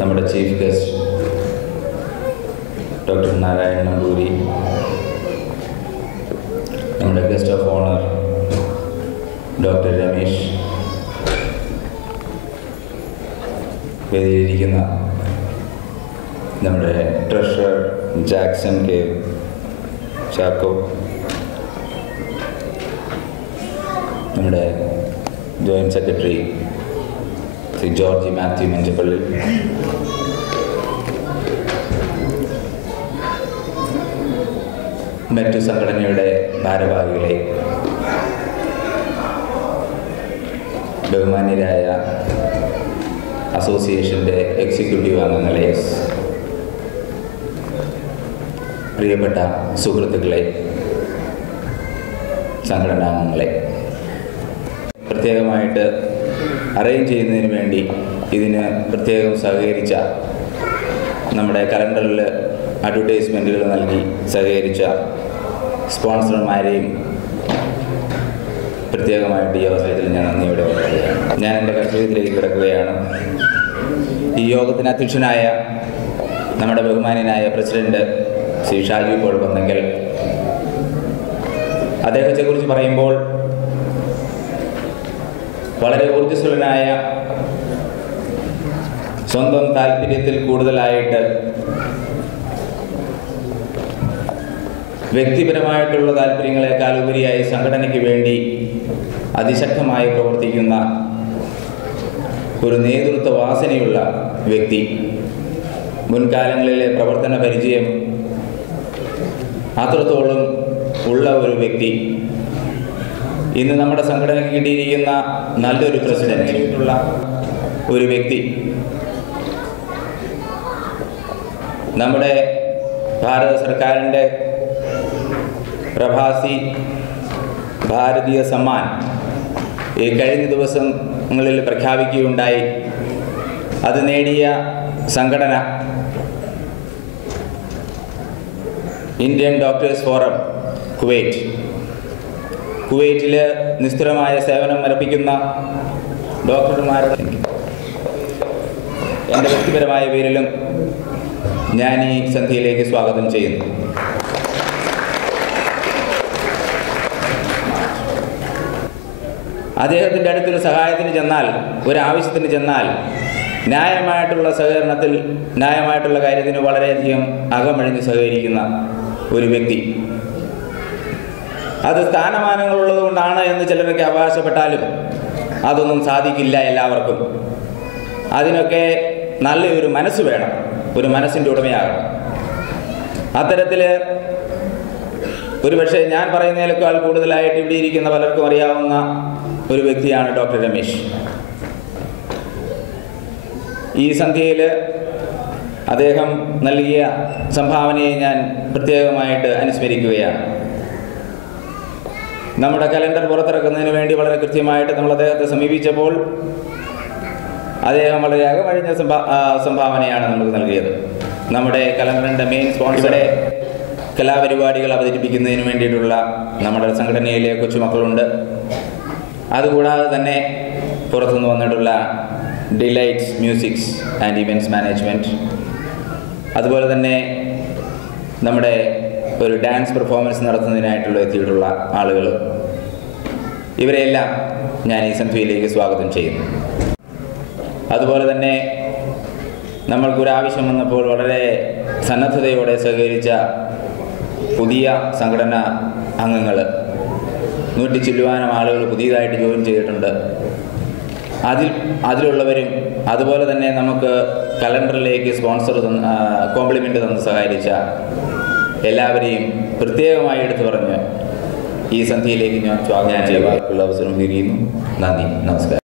നമ്മുടെ chief guest doctor Narayana Namboori, നമ്മുടെ guest of honour doctor Ramesh, വേദിയിലിരിക്കുന്ന നമ്മുടെ ട്രഷറർ ജാക്സൺ കെ ചാക്കോ, നമ്മുടെ joint secretary Shri George Mathew Manjappally, മറ്റു സംഘടനയുടെ ഭാരവാഹികളെ, ബഹുമാന്യരായ അസോസിയേഷൻ്റെ എക്സിക്യൂട്ടീവ് അംഗങ്ങളെ, പ്രിയപ്പെട്ട സുഹൃത്തുക്കളെ, സംഘടനാംഗങ്ങളെ, പ്രത്യേകമായിട്ട് അറേഞ്ച് ചെയ്യുന്നതിന് വേണ്ടി ഇതിന് പ്രത്യേകം സഹകരിച്ച, നമ്മുടെ കലണ്ടറിൽ അഡ്വർടൈസ്മെൻറ്റുകൾ നൽകി സഹകരിച്ച സ്പോൺസർമാരെയും പ്രത്യേകമായിട്ട് ഈ അവസരത്തിൽ ഞാൻ നന്ദിയോടെ ഓർക്കുകയാണ്. ഞാൻ എൻ്റെ കർത്തവ്യത്തിലേക്ക് കിടക്കുകയാണ്. ഈ യോഗത്തിന് അധ്യക്ഷനായ നമ്മുടെ ബഹുമാന്യനായ പ്രസിഡന്റ് ശ്രീ ഷാജി പോൾ പന്തങ്കൽ, അദ്ദേഹത്തെക്കുറിച്ച് പറയുമ്പോൾ വളരെ ഊർജ്ജസ്വലനായ, സ്വന്തം താല്പര്യത്തിൽ കൂടുതലായിട്ട് വ്യക്തിപരമായിട്ടുള്ള താല്പര്യങ്ങളെക്കാൾ ഉപരിയായി സംഘടനയ്ക്ക് വേണ്ടി അതിശക്തമായി പ്രവർത്തിക്കുന്ന ഒരു നേതൃത്വ വാസനയുള്ള വ്യക്തി, മുൻകാലങ്ങളിലെ പ്രവർത്തന പരിചയം അത്രത്തോളം ഉള്ള ഒരു വ്യക്തി, ഇന്ന് നമ്മുടെ സംഘടനയ്ക്ക് കിട്ടിയിരിക്കുന്ന നല്ലൊരു പ്രസിഡന്റുള്ള ഒരു വ്യക്തി, നമ്മുടെ ഭാരത സർക്കാരിൻ്റെ പ്രവാസി ഭാരതീയ സമ്മാൻ ഈ കഴിഞ്ഞ ദിവസങ്ങളിൽ പ്രഖ്യാപിക്കുകയുണ്ടായി. അത് നേടിയ സംഘടന ഇന്ത്യൻ ഡോക്ടേഴ്സ് ഫോറം കുവൈറ്റ്. കുവൈറ്റിൽ നിസ്തുലമായ സേവനം അർപ്പിക്കുന്ന ഡോക്ടർമാരുടെ എൻ്റെ വ്യക്തിപരമായ പേരിലും ഞാൻ ഈ സന്ധ്യയിലേക്ക് സ്വാഗതം ചെയ്യുന്നു. അദ്ദേഹത്തിൻ്റെ അടുത്തൊരു സഹായത്തിന് ചെന്നാൽ, ഒരാവശ്യത്തിന് ചെന്നാൽ, ന്യായമായിട്ടുള്ള സഹകരണത്തിൽ, ന്യായമായിട്ടുള്ള കാര്യത്തിന് വളരെയധികം അകമഴിഞ്ഞ് സഹകരിക്കുന്ന ഒരു വ്യക്തി. അത് സ്ഥാനമാനങ്ങളുള്ളത് കൊണ്ടാണ് എന്ന് ചിലരൊക്കെ അവകാശപ്പെട്ടാലും അതൊന്നും സാധിക്കില്ല എല്ലാവർക്കും. അതിനൊക്കെ നല്ലൊരു മനസ്സ് വേണം, ഒരു മനസ്സിൻ്റെ ഉടമയാകണം. അത്തരത്തിൽ ഒരുപക്ഷെ ഞാൻ പറയുന്നതിനേക്കാൾ കൂടുതലായിട്ട് ഇവിടെ ഇരിക്കുന്ന പലർക്കും അറിയാവുന്ന ഒരു വ്യക്തിയാണ് ഡോക്ടർ രമേശ്. ഈ സന്ധ്യയിൽ അദ്ദേഹം നൽകിയ സംഭാവനയെ ഞാൻ പ്രത്യേകമായിട്ട് അനുസ്മരിക്കുകയാണ്. നമ്മുടെ കലണ്ടർ പുറത്തിറക്കുന്നതിന് വേണ്ടി വളരെ കൃത്യമായിട്ട് നമ്മൾ അദ്ദേഹത്തെ സമീപിച്ചപ്പോൾ അദ്ദേഹം വളരെ അകമഴിഞ്ഞ സംഭാവനയാണ് നമുക്ക് നൽകിയത്. നമ്മുടെ കലണ്ടറിൻ്റെ മെയിൻ സ്പോൺസറെ കലാപരിപാടികൾ അവതരിപ്പിക്കുന്നതിന് വേണ്ടിയിട്ടുള്ള നമ്മുടെ സംഘടനയിലെ കൊച്ചുമക്കളുണ്ട്. അതുകൂടാതെ തന്നെ പുറത്തുനിന്ന് വന്നിട്ടുള്ള delights musics and events management, അതുപോലെ തന്നെ നമ്മുടെ ഒരു ഡാൻസ് പെർഫോമൻസ് നടത്തുന്നതിനായിട്ടുള്ള എത്തിയിട്ടുള്ള ആളുകൾ, ഇവരെയെല്ലാം ഞാൻ ഈ സന്ധ്യയിലേക്ക് സ്വാഗതം ചെയ്യുന്നു. അതുപോലെ തന്നെ നമ്മൾക്കൊരാവശ്യം വന്നപ്പോൾ വളരെ സന്നദ്ധതയോടെ സഹകരിച്ച പുതിയ സംഘടനാ അംഗങ്ങൾ, 100 ചില്ലുവാനം ആളുകൾ പുതിയതായിട്ട് ജോയിൻ ചെയ്തിട്ടുണ്ട്. അതിലുള്ളവരും, അതുപോലെ തന്നെ നമുക്ക് കലണ്ടറിലേക്ക് സ്പോൺസർ കോംപ്ലിമെൻ്റ് തന്ന് സഹായിച്ച എല്ലാവരെയും പ്രത്യേകമായി എടുത്തു പറഞ്ഞ് ഈ സന്ധ്യയിലേക്ക് ഞാൻ സ്വാഗതം ചെയ്യുവാനുള്ള അവസരം തിരിയുന്നു. നന്ദി, നമസ്കാരം.